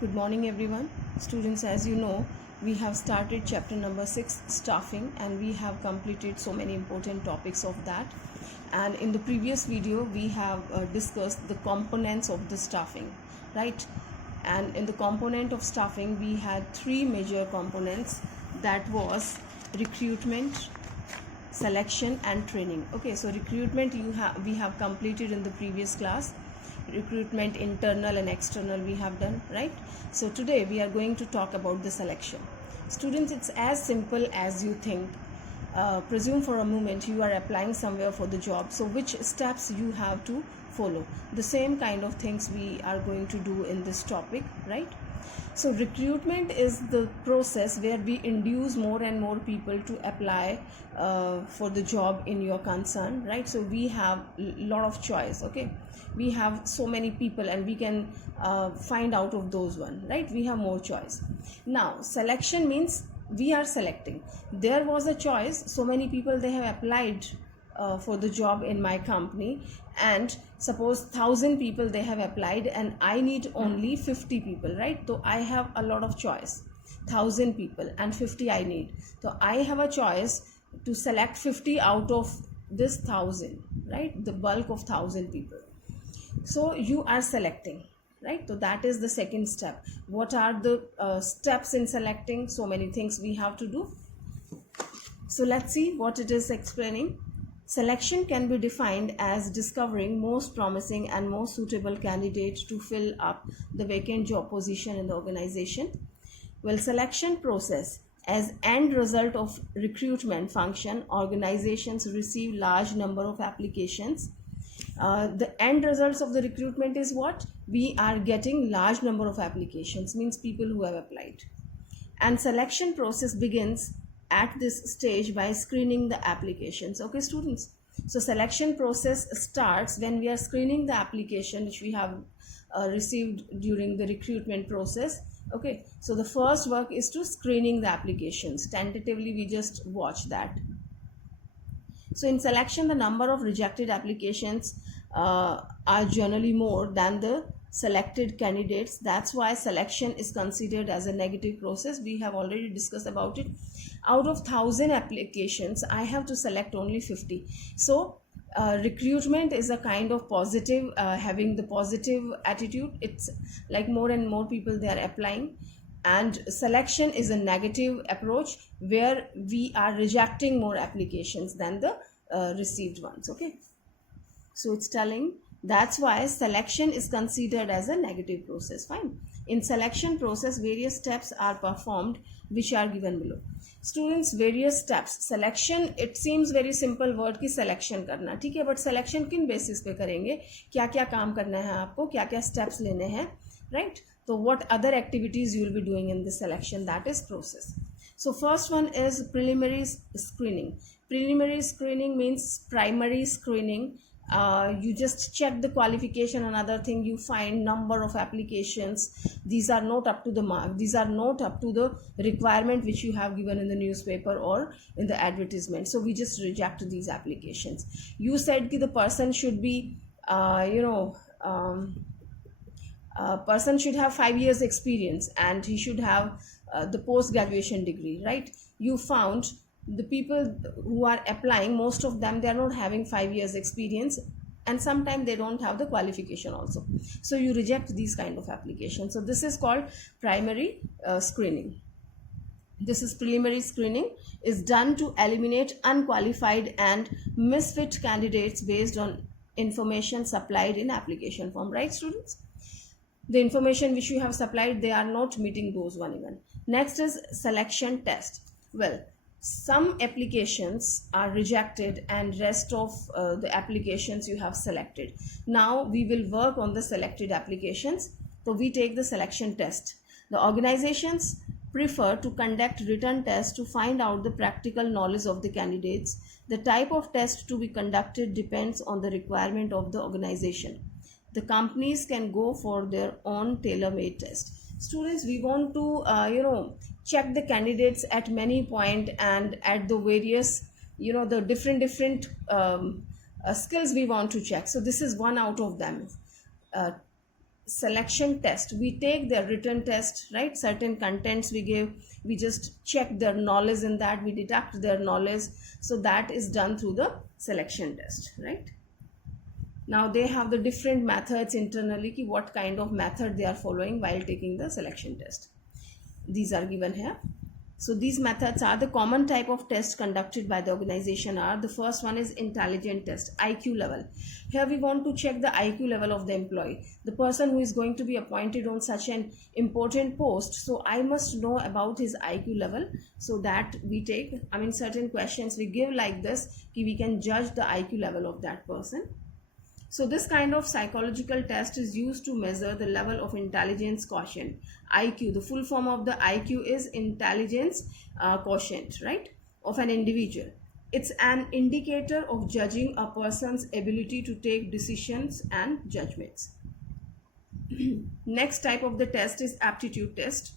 Good morning, everyone. Students, as you know, we have started chapter number 6, staffing, and we have completed so many important topics of that. And in the previous video, we have discussed the components of the staffing, right? And in the component of staffing, we had three major components, that was recruitment, selection and training. Okay, so recruitment we have completed in the previous class. Recruitment internal and external we have done, right? So today we are going to talk about the selection. Students, it's as simple as you think. Presume for a moment you are applying somewhere for the job, so which steps you have to follow? The same kind of things we are going to do in this topic, right? So recruitment is the process where we induce more and more people to apply for the job in your concern, right? So we have a lot of choice. Okay, we have so many people and we can find out of those one, right? We have more choice. Now selection means we are selecting. There was a choice, so many people they have applied for the job in my company, and suppose 1,000 people they have applied and I need only 50 people, right? So I have a lot of choice. 1,000 people and 50 I need, so I have a choice to select 50 out of this 1,000, right? The bulk of 1,000 people. So you are selecting, right? So that is the second step. What are the steps in selecting? So many things we have to do. So let's see what it is explaining. Selection can be defined as discovering most promising and most suitable candidates to fill up the vacant job position in the organization. Well, selection process, as end result of recruitment function, organizations receive large number of applications. The end results of the recruitment is what? We are getting large number of applications, means people who have applied. And selection process begins at this stage by screening the applications. Okay, students, so selection process starts when we are screening the application which we have received during the recruitment process. Okay, so the first work is to screening the applications. Tentatively we just watch that. So in selection, the number of rejected applications are generally more than the selected candidates. That's why selection is considered as a negative process. We have already discussed about it. Out of 1,000 applications, I have to select only 50. So recruitment is a kind of positive, having the positive attitude. It's like more and more people they are applying. And selection is a negative approach where we are rejecting more applications than the received ones. Okay, so it's telling that's why selection is considered as a negative process. Fine. In selection process, various steps are performed which are given below. Students, various steps. Selection, it seems very simple word की selection करना, ठीक है, but selection किन basis पे करेंगे, क्या क्या काम करना है आपको, क्या क्या steps लेने हैं, right? So what other activities you will be doing in this selection, that is process. So first one is preliminary screening. Preliminary screening means primary screening. You just check the qualification. Another thing, you find number of applications. These are not up to the mark. These are not up to the requirement which you have given in the newspaper or in the advertisement. So we just reject these applications. You said that the person should be, person should have 5 years experience and he should have the post-graduation degree, right? You found the people who are applying, most of them they are not having 5 years experience, and sometimes they don't have the qualification also. So you reject these kind of applications. So this is called primary screening. This is preliminary screening, is done to eliminate unqualified and misfit candidates based on information supplied in application form, right students? The information which you have supplied, they are not meeting those one even. Next is selection test. Well, some applications are rejected and rest of the applications you have selected. Now we will work on the selected applications. So we take the selection test. The organizations prefer to conduct written tests to find out the practical knowledge of the candidates. The type of test to be conducted depends on the requirement of the organization. The companies can go for their own tailor-made test. Students, we want to check the candidates at many point and at the various the different skills we want to check. So this is one out of them. selection test, we take their written test, right? Certain contents we give, we just check their knowledge in that, we deduct their knowledge. So that is done through the selection test, right? Now they have the different methods internally, ki what kind of method they are following while taking the selection test. These are given here. So these methods are the common type of tests conducted by the organization are, the first one is intelligent test, IQ level. Here we want to check the IQ level of the employee, the person who is going to be appointed on such an important post. So I must know about his IQ level, so that we take, certain questions we give like this, we can judge the IQ level of that person. So this kind of psychological test is used to measure the level of intelligence quotient. IQ, the full form of the IQ is intelligence quotient, right, of an individual. It's an indicator of judging a person's ability to take decisions and judgments. Next type of the test is aptitude test.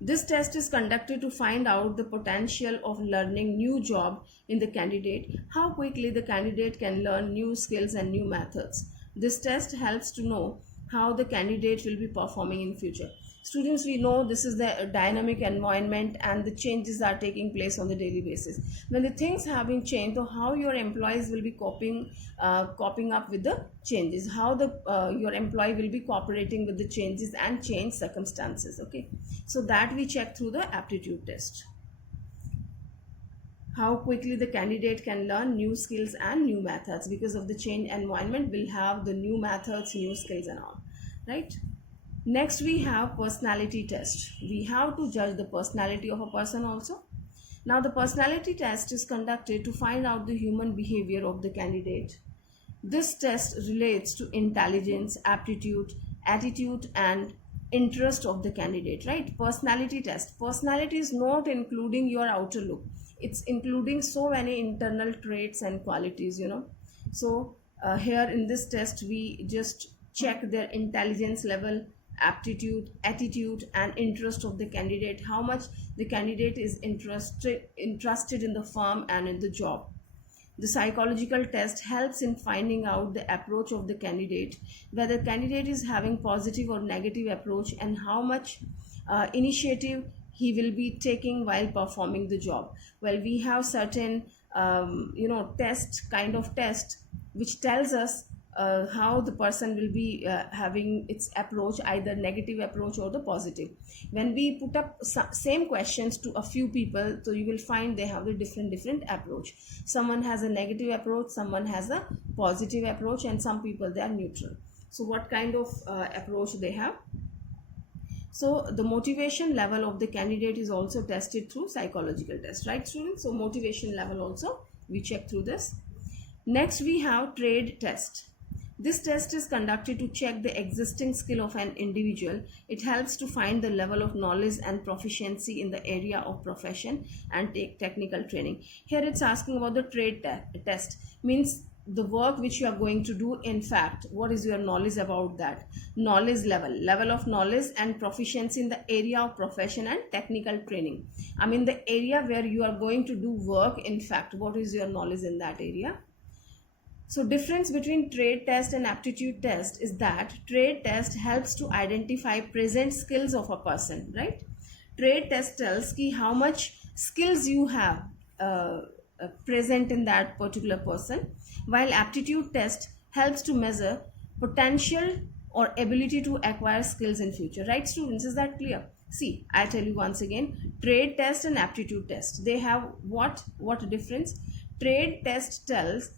This test is conducted to find out the potential of learning new job in the candidate, how quickly the candidate can learn new skills and new methods. This test helps to know how the candidate will be performing in future. Students, we know this is the dynamic environment and the changes are taking place on the daily basis. When the things have been changed, so how your employees will be coping up with the changes, how your employee will be cooperating with the changes and change circumstances. Okay, so that we check through the aptitude test. How quickly the candidate can learn new skills and new methods, because of the change environment will have the new methods, new skills and all, right? Next we have personality test. We have to judge the personality of a person also. Now the personality test is conducted to find out the human behavior of the candidate. This test relates to intelligence, aptitude, attitude and interest of the candidate, right? Personality test. Personality is not including your outer look. It's including so many internal traits and qualities, So here in this test, we just check their intelligence level, aptitude, attitude and interest of the candidate, how much the candidate is interested in the firm and in the job. The psychological test helps in finding out the approach of the candidate, whether candidate is having positive or negative approach and how much initiative he will be taking while performing the job. Well, we have certain test which tells us how the person will be having its approach, either negative approach or the positive. When we put up same questions to a few people, so you will find they have a different approach. Someone has a negative approach, someone has a positive approach, and some people they are neutral. So what kind of approach they have? So the motivation level of the candidate is also tested through psychological test, right students? So motivation level also we check through this. Next we have trade test. This test is conducted to check the existing skill of an individual. It helps to find the level of knowledge and proficiency in the area of profession and take technical training. Here it's asking about the trade test, means the work which you are going to do. In fact, what is your knowledge about that? Knowledge level of knowledge and proficiency in the area of profession and technical training. The area where you are going to do work, in fact, what is your knowledge in that area? So difference between trade test and aptitude test is that trade test helps to identify present skills of a person, right? Trade test tells ki how much skills you have present in that particular person, while aptitude test helps to measure potential or ability to acquire skills in future, right students? Is that clear? See, I tell you once again, trade test and aptitude test, they have what difference? Trade test tells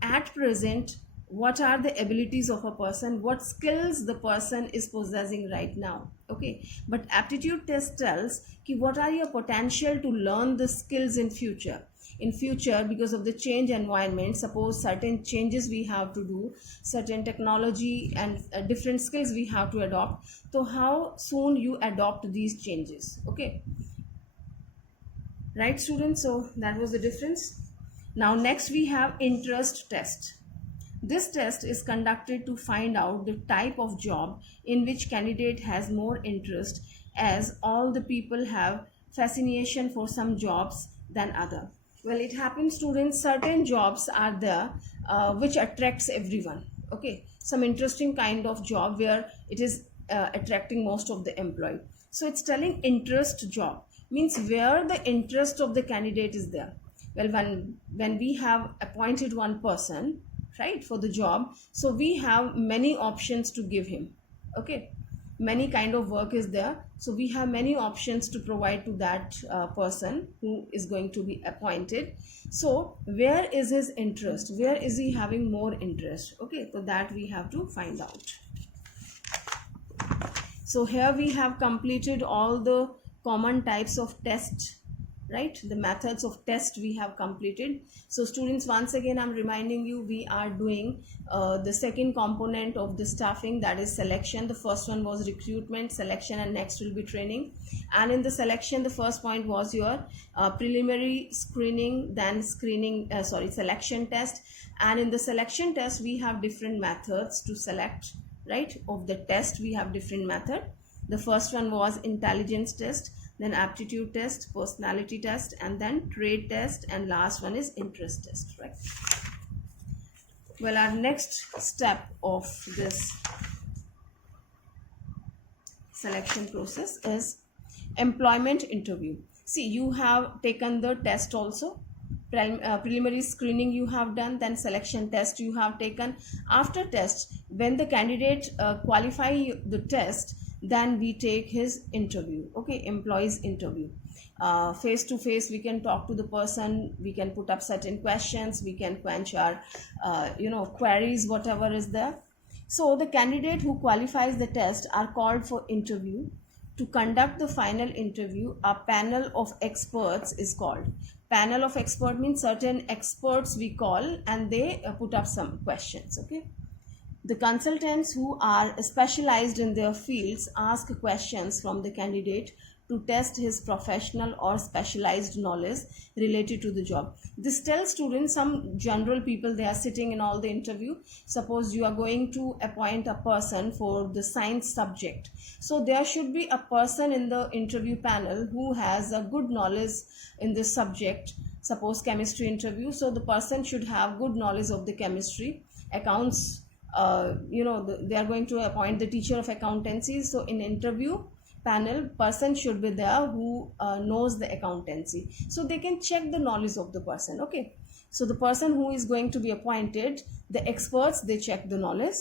at present what are the abilities of a person, what skills the person is possessing right now, okay? But aptitude test tells ki what are your potential to learn the skills in future. In future, because of the change environment, suppose certain changes we have to do, certain technology and different skills we have to adopt, so how soon you adopt these changes, okay? Right students? So that was the difference. Now next we have interest test. This test is conducted to find out the type of job in which candidate has more interest, as all the people have fascination for some jobs than other. Well, it happens students, certain jobs are there which attracts everyone, Okay, some interesting kind of job where it is attracting most of the employee. So it's telling interest job, means where the interest of the candidate is there. Well, when we have appointed one person, right, for the job, so we have many options to give him. Okay, many kind of work is there, so we have many options to provide to that person who is going to be appointed. So where is his interest, where is he having more interest? Okay, so that we have to find out. So here we have completed all the common types of test, right? The methods of test we have completed. So students, once again I'm reminding you, we are doing the second component of the staffing, that is selection. The first one was recruitment, selection, and next will be training. And in the selection, the first point was your preliminary screening, then selection test. And in the selection test we have different methods to select, right? Of the test we have different method. The first one was intelligence test, then aptitude test, personality test, and then trade test, and last one is interest test, right? Well, our next step of this selection process is employment interview. See, you have taken the test also, preliminary screening you have done, then selection test you have taken. After test, when the candidate qualify the test, then we take his interview. Okay, employees interview. Face to face, we can talk to the person, we can put up certain questions, we can quench our queries, whatever is there. So the candidate who qualifies the test are called for interview. To conduct the final interview, a panel of experts is called. Panel of expert means certain experts we call, and they put up some questions. Okay, the consultants who are specialized in their fields ask questions from the candidate to test his professional or specialized knowledge related to the job. This tells students, some general people, they are sitting in all the interview. Suppose you are going to appoint a person for the science subject, so there should be a person in the interview panel who has a good knowledge in this subject. Suppose chemistry interview, so the person should have good knowledge of the chemistry. Accounts, they are going to appoint the teacher of accountancy, so in interview panel, person should be there who knows the accountancy, so they can check the knowledge of the person. Okay, so the person who is going to be appointed, the experts, they check the knowledge.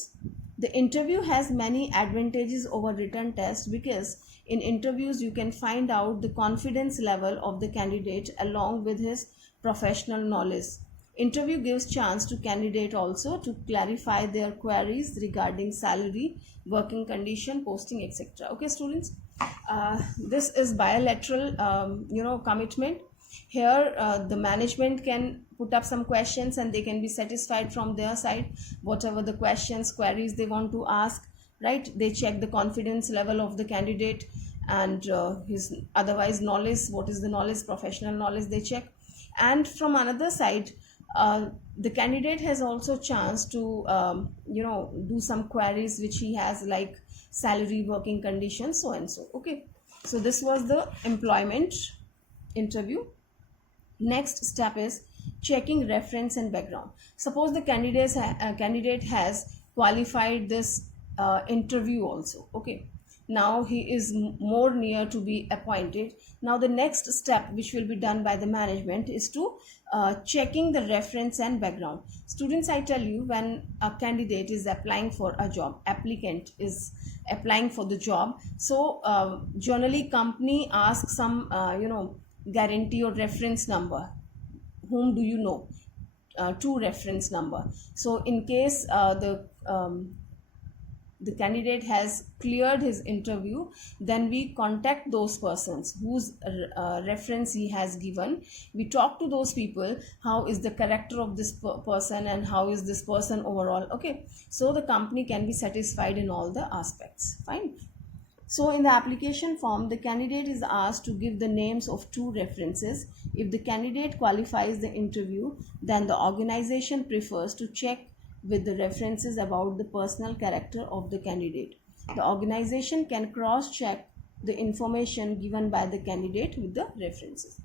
The interview has many advantages over written test, because in interviews you can find out the confidence level of the candidate along with his professional knowledge. Interview gives chance to candidate also to clarify their queries regarding salary, working condition, posting, etc. Okay, students, this is bilateral, commitment. Here, the management can put up some questions and they can be satisfied from their side, whatever the questions, queries they want to ask, right? They check the confidence level of the candidate and his otherwise knowledge, what is the knowledge, professional knowledge they check. And from another side, the candidate has also chance to do some queries which he has, like salary, working conditions, so and so. Okay, so this was the employment interview. Next step is checking reference and background. Suppose the candidate has qualified this interview also. Okay, now he is more near to be appointed. Now the next step which will be done by the management is to checking the reference and background. Students, I tell you, when a candidate is applying for a job, applicant is applying for the job, so generally company asks some guarantee or reference number. Whom do you know? Two reference number. So in case the candidate has cleared his interview, then we contact those persons whose reference he has given. We talk to those people, how is the character of this person and how is this person overall. Okay, so the company can be satisfied in all the aspects. Fine. So in the application form, the candidate is asked to give the names of two references. If the candidate qualifies the interview, then the organization prefers to check with the references about the personal character of the candidate. The organization can cross-check the information given by the candidate with the references.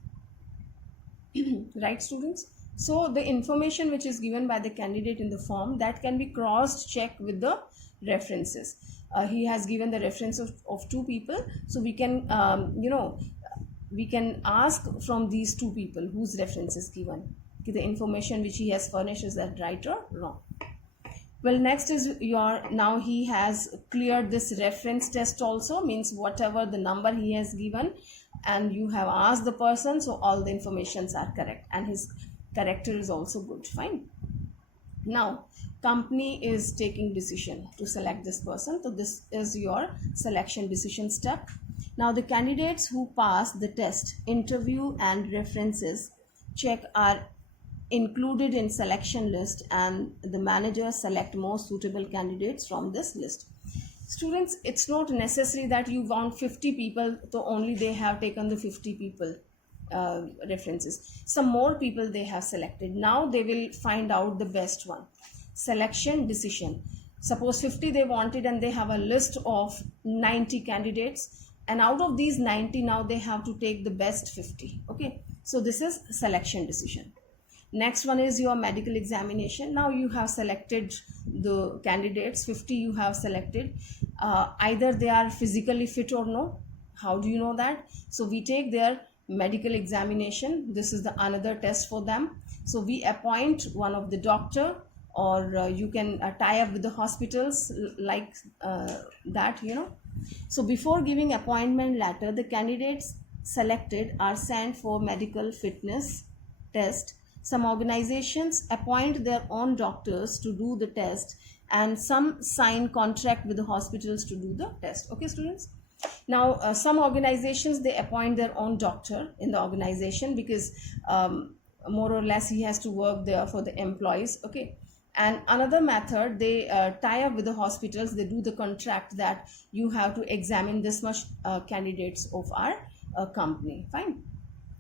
Right, students? So the information which is given by the candidate in the form, that can be cross-checked with the references. He has given the reference of two people, so we can we can ask from these two people whose reference is given. Okay, the information which he has furnished, is that right or wrong? Well, next is now he has cleared this reference test also, means whatever the number he has given and you have asked the person, so all the informations are correct and his character is also good. Fine. Now company is taking decision to select this person, so this is your selection decision step. Now the candidates who pass the test, interview and references check are included in selection list, and the manager select most suitable candidates from this list. Students, it's not necessary that you want 50 people, so only they have taken the 50 people references. Some more people they have selected. Now they will find out the best one. Selection decision. Suppose 50 they wanted and they have a list of 90 candidates, and out of these 90 now they have to take the best 50. Okay, so this is selection decision. Next one is your medical examination. Now you have selected the candidates, 50 you have selected. Either they are physically fit or no. How do you know that? So we take their medical examination. This is the another test for them. So we appoint one of the doctor, or you can tie up with the hospitals like that, So before giving appointment letter, the candidates selected are sent for medical fitness test. Some organizations appoint their own doctors to do the test, and some sign contract with the hospitals to do the test. Okay, students? Now, some organizations, they appoint their own doctor in the organization because more or less he has to work there for the employees. Okay. And another method, they tie up with the hospitals, they do the contract that you have to examine this much candidates of our company. Fine.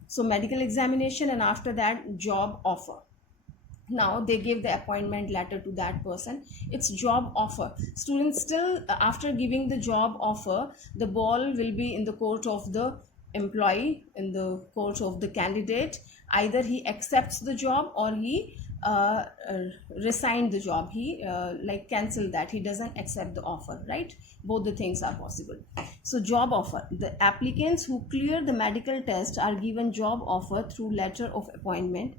So medical examination, and after that job offer. Now they give the appointment letter to that person. It's job offer. Students, still after giving the job offer, the ball will be in the court of the employee, in the court of the candidate. Either he accepts the job or he resigned the job. He cancel that. He doesn't accept the offer, right? Both the things are possible. So job offer. The applicants who clear the medical test are given job offer through letter of appointment.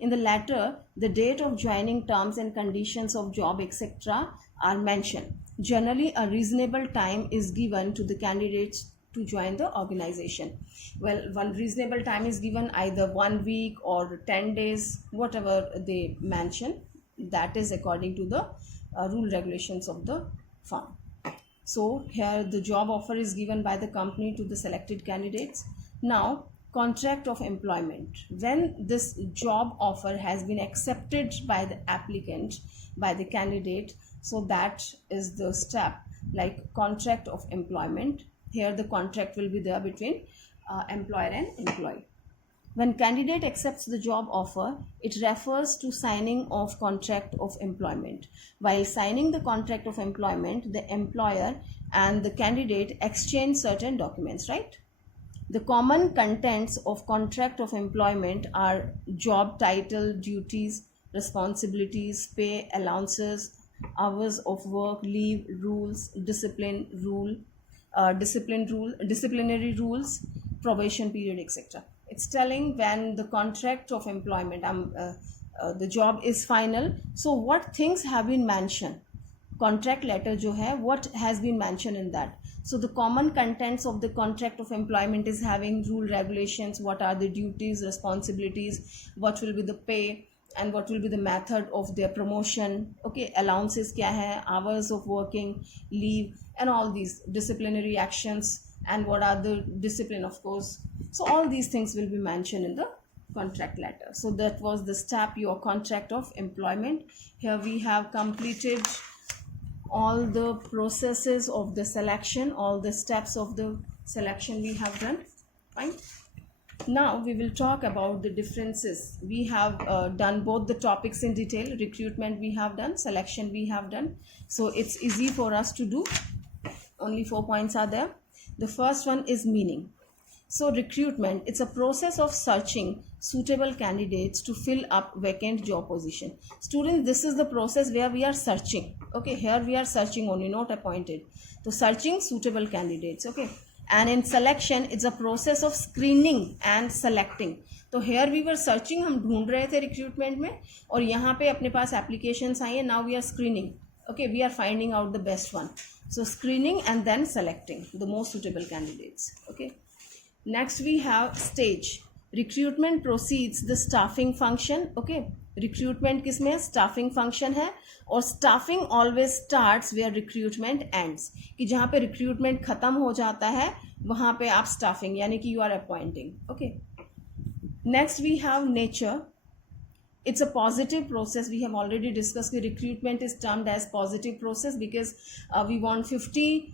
In the letter, the date of joining, terms and conditions of job, etc. are mentioned. Generally, a reasonable time is given to the candidates to join the organization. Well, one reasonable time is given, either 1 week or 10 days, whatever they mention. That is according to the rule regulations of the firm. So here the job offer is given by the company to the selected candidates. Now, contract of employment. When this job offer has been accepted by the applicant, by the candidate, so that is the step, like contract of employment. Here the contract will be there between employer and employee. When candidate accepts the job offer, it refers to signing of contract of employment. While signing the contract of employment, the employer and the candidate exchange certain documents, right? The common contents of contract of employment are job title, duties, responsibilities, pay, allowances, hours of work, leave, rules, disciplinary rules, probation period, etc. It's telling when the contract of employment, the job is final. So what things have been mentioned? Contract letter jo hai, what has been mentioned in that? So the common contents of the contract of employment is having rule, regulations, what are the duties, responsibilities, what will be the pay, and what will be the method of their promotion. Okay, allowances kya hai, hours of working, leave, and all these disciplinary actions, and what are the discipline, of course. So all these things will be mentioned in the contract letter. So that was the step, your contract of employment. Here we have completed all the processes of the selection, all the steps of the selection we have done. Fine. Now we will talk about the differences. We have done both the topics in detail. Recruitment we have done, selection we have done. So it's easy for us to do. Only 4 points are there. The first one is meaning. So recruitment, it's a process of searching suitable candidates to fill up vacant job position. Students, this is the process where we are searching. Okay, here we are searching only, not appointed. So searching suitable candidates. Okay, and in selection, it's a process of screening and selecting. तो here we were searching, हम ढूंढ रहे थे recruitment में, और यहाँ पे अपने पास एप्लीकेशंस आई हैं. Now we are screening. Okay, we are finding out the best one. So screening and then selecting the most suitable candidates. Okay, next we have stage. Recruitment proceeds the staffing function. Okay, recruitment किसमें है? Staffing function है, और staffing always starts where recruitment ends. कि जहाँ पे recruitment खत्म हो जाता है वहाँ पे आप staffing यानी कि you are appointing. Okay, next we have nature. It's a positive process. We have already discussed the recruitment is termed as positive process because we want 50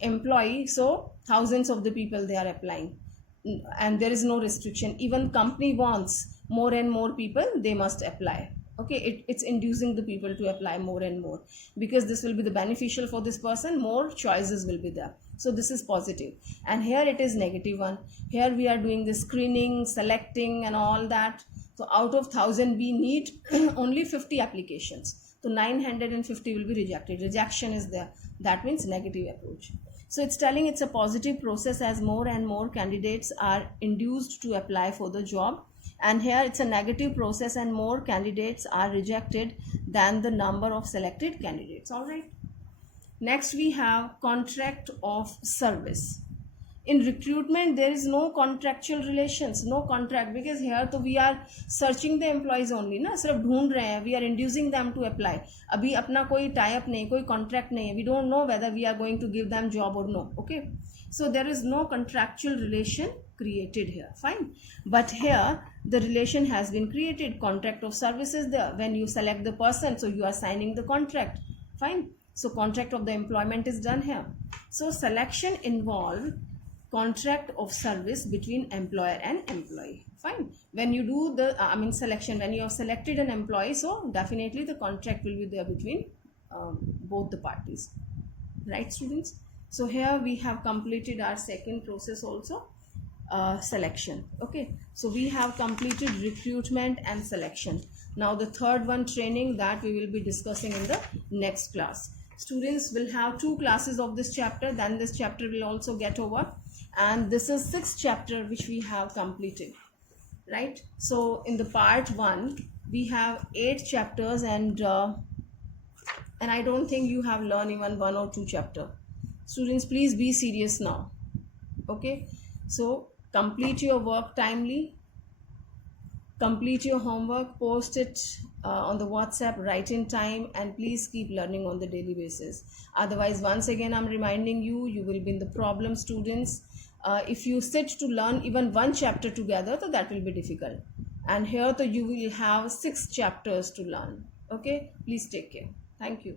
employees, so thousands of the people they are applying, and there is no restriction. Even company wants more and more people, they must apply. Okay, it's inducing the people to apply more and more because this will be the beneficial for this person. More choices will be there. So this is positive, and here it is negative one. Here we are doing the screening, selecting and all that. So out of 1000 we need only 50 applications. So 950 will be rejected. Rejection is there. That means negative approach. So it's telling it's a positive process as more and more candidates are induced to apply for the job. And here it's a negative process and more candidates are rejected than the number of selected candidates. All right. Next we have contract of service. In recruitment there is no contractual relations, no contract, because here तो we are searching the employees only ना, सिर्फ ढूंढ रहे हैं. We are inducing them to apply. अभी अपना कोई tie up नहीं, कोई contract नहीं है. We don't know whether we are going to give them job or no. Okay, so there is no contractual relation created here. Fine, but here the relation has been created. Contract of service is there. When you select the person, so you are signing the contract. Fine, so contract of the employment is done here. So selection involve contract of service between employer and employee. Fine, when you do the selection, when you have selected an employee, so definitely the contract will be there between both the parties, right students? So here we have completed our second process also, selection. Okay, so we have completed recruitment and selection. Now the third one, training, that we will be discussing in the next class. Students will have 2 classes of this chapter, then this chapter will also get over, and this is 6th chapter which we have completed, right? So in the part 1 we have 8 chapters, and I don't think you have learned even 1 or 2 chapter. Students, please be serious now. Okay, so complete your work timely, complete your homework, post it on the WhatsApp, write in time, and please keep learning on the daily basis. Otherwise, once again I'm reminding you, you will be in the problem, students. If you sit to learn even 1 chapter together, so that will be difficult, and here so you will have 6 chapters to learn. Okay, please take care. Thank you.